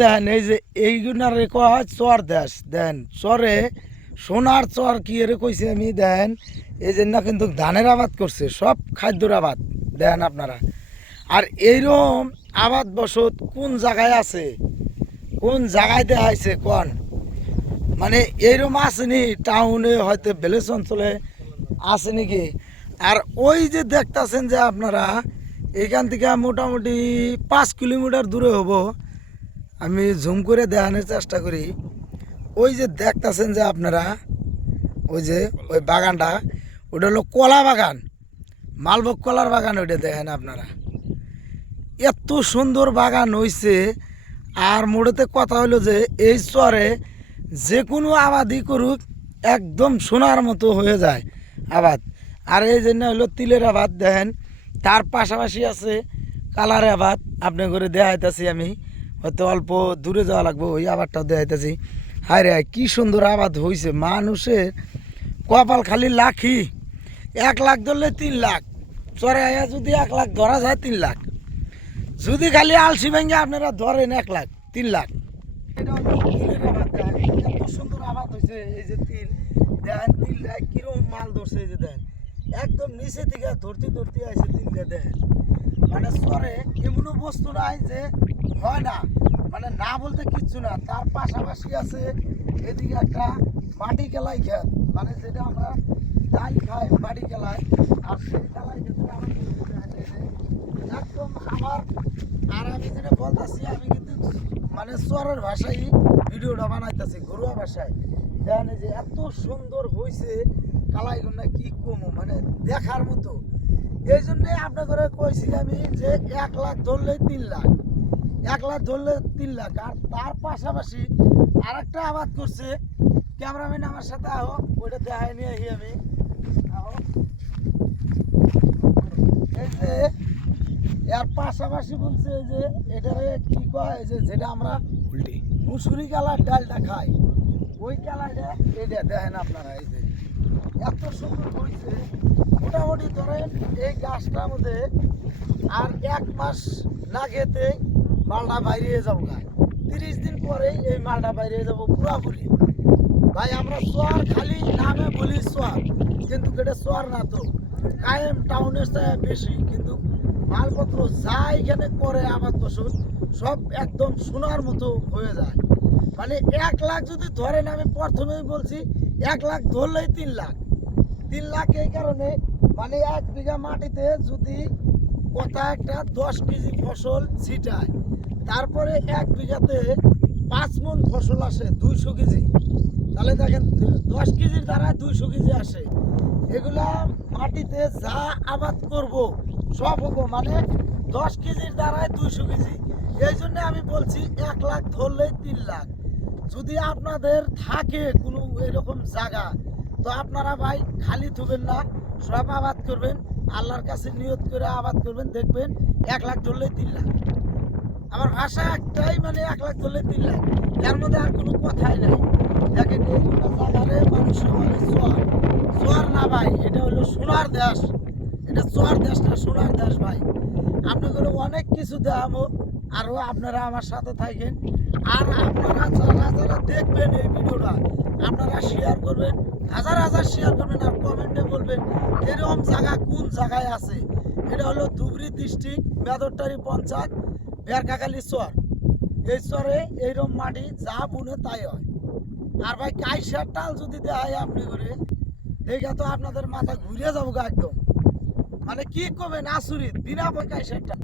দেন এই যে এইগুনারে কয় চর দেশ দেন চরে সোনার চর কি এর কইছে আমি দেন এই জন্য কিন্তু ধানের আবাদ করছে সব খাদ্যর আবাদ দেন আপনারা। আর এইরকম আবাদ বসত কোন জায়গায় আছে, কোন জায়গায় দেখাইছে কোন মানে এইরকম আসেনি টাউনে হয়তো ভিলেজ অঞ্চলে আছে নাকি? আর ওই যে দেখতেছেন যে আপনারা এখান থেকে মোটামুটি 5 কিলোমিটার দূরে হব, আমি জুম করে দেখানোর চেষ্টা করি। ওই যে দেখতেছেন যে আপনারা ওই যে ওই বাগানটা ওটা হলো কলা বাগান, মালভোগ কলার বাগান, ওইটা দেখেন আপনারা এত সুন্দর বাগান হইছে। আর মোড়েতে কথা হলো যে এই চরে যে কোনো আবাদই করুক একদম সোনার মতো হয়ে যায় আবাদ। আর এই জন্য হলো তিলের আবাদ দেখেন, তার পাশাপাশি আছে কালার আবাদ। আপনি করে দেখাইতেছি আমি, হয়তো অল্প দূরে যাওয়া লাগবে, ওই আবাদটাও দেখাইতেছি। হায় রে কি সুন্দর আবাদ হয়েছে, মানুষের কপাল খালি লাখি। 1 লাখ ধরলে 3 লাখ, চরে আয়া যদি 1 লাখ ধরা যায় 3 লাখ, যদি খালি আলসি ভেঙে আপনারা ধরেন 1 লাখ 3 লাখ। এটা হলো তিলের আবাদ, এত সুন্দর আবাদ হয়েছে। এই যে তিল দেখেন, তিলটা কিরকম মাল ধরছে, এই যে দেখেন একদম নিচে থেকে ধরতে ধরতে আসে তিলটা দেখেন। মানে চরে এমনও বস্তু নাই যে হয় না, মানে না বলতে কিচ্ছু না। তার পাশাপাশি আছে এদিকে একটা মাটি কেলাই খেত, মানে যেটা আমরা ডাল খাই মাটি কেলায়, আর সেই কেলাই ক্ষেত্রে একদম আমার। আর আমি যেটা বলতেছি আমি কিন্তু মানে চরের ভাষায় ভিডিওটা বানাইতেছি, ঘরোয়া ভাষায়। দেখেন এই যে এত সুন্দর হয়েছে কালাইগুলো, কি কম মানে দেখার মতো। এই জন্যে আপনাদের কইছি আমি যে 1 লাখ ধরলে 3 লাখ, 1 লাখ ধরলে 3 লাখ। আর তার পাশাপাশি আরেকটা আবাদ করছে, ক্যামেরাম্যান আমার সাথে আহো, ওইটা দেখাই নিয়ে আহি আমি। আহো এই যে এর পাশাপাশি বলছে যে এটারে কি কয়, যে যেটা আমরা উল্টি মুসুরি কালার ডালটা খাই, ওই কালারটা এটা দেখেন আপনারা। এই যে এত সুন্দর হয়েছে, মোটামুটি ধরেন এই গাছটার মধ্যে আর 1 মাস না খেতে মালটা বাইরে যাবো, 30 দিন পরেই এই মালটা বাইরে যাবো পুরাপুরি। ভাই আমরা চর খালি নামে বলি চর, কিন্তু এটা চর না, তো কায়েম টাউনের চেয়ে বেশি, কিন্তু মালপত্র যা এখানে করে আবাদ ফসল সব একদম সোনার মতো হয়ে যায়। মানে 1 লাখ যদি ধরেন, আমি প্রথমেই বলছি 1 লাখ ধরলেই 3 লাখ, 3 লাখ। এই কারণে মানে 1 বিঘা মাটিতে যদি কথা একটা 10 কেজি ফসল ছিটায়, তারপরে 1 বিঘাতে 5 মণ ফসল আসে 200 কেজি, তাহলে দেখেন 10 কেজির দ্বারা 200 কেজি আসে। এগুলা মাটিতে যা আবাদ করব সব হবো, মানে 10 কেজির দ্বারাই 200 কেজি। এই জন্য আমি বলছি 1 লাখ ধরলেই 3 লাখ। যদি আপনাদের থাকে কোনো এরকম জায়গা, তো আপনারা ভাই খালি থুবেন না, সব আবাদ করবেন, আল্লাহর কাছে নিয়ত করে আবাদ করবেন, দেখবেন 1 লাখ ধরলেই 3 লাখ। আমার ভাষা একটাই, মানে 1 লাখ ধরলে 3 লাখ, এর মধ্যে আর কোনো কথাই নাই। দেখেন এইগুলো জায়গারে মানুষের মানে চর, চর না ভাই, এটা হলো সোনার দেশ, এটা চর দেশ না, সোনার দেশ ভাই। আপনাদের অনেক কিছু দেখাবো, আরও আপনারা আমার সাথে থাকেন। আর আপনারা যারা যারা দেখবেন এই ভিডিওটা, আপনারা শেয়ার করবেন, হাজার হাজার শেয়ার করবেন, আর কমেন্টে বলবেন এরকম জায়গা কোন জায়গায় আছে। এটা হলো ধুবড়ী ডিস্ট্রিক্ট, বেদরটারি পঞ্চায়েত, বেরকাকালি চর। এই চরে এইরকম মাটি যা বুনে তাই হয়। আর ভাই কাইসার টাল যদি দেয় আপনি করে দেখে, তো আপনাদের মাথা ঘুরিয়ে যাবো একদম, মানে কি করবেন আচরিত, বিনা কাইসার টাল।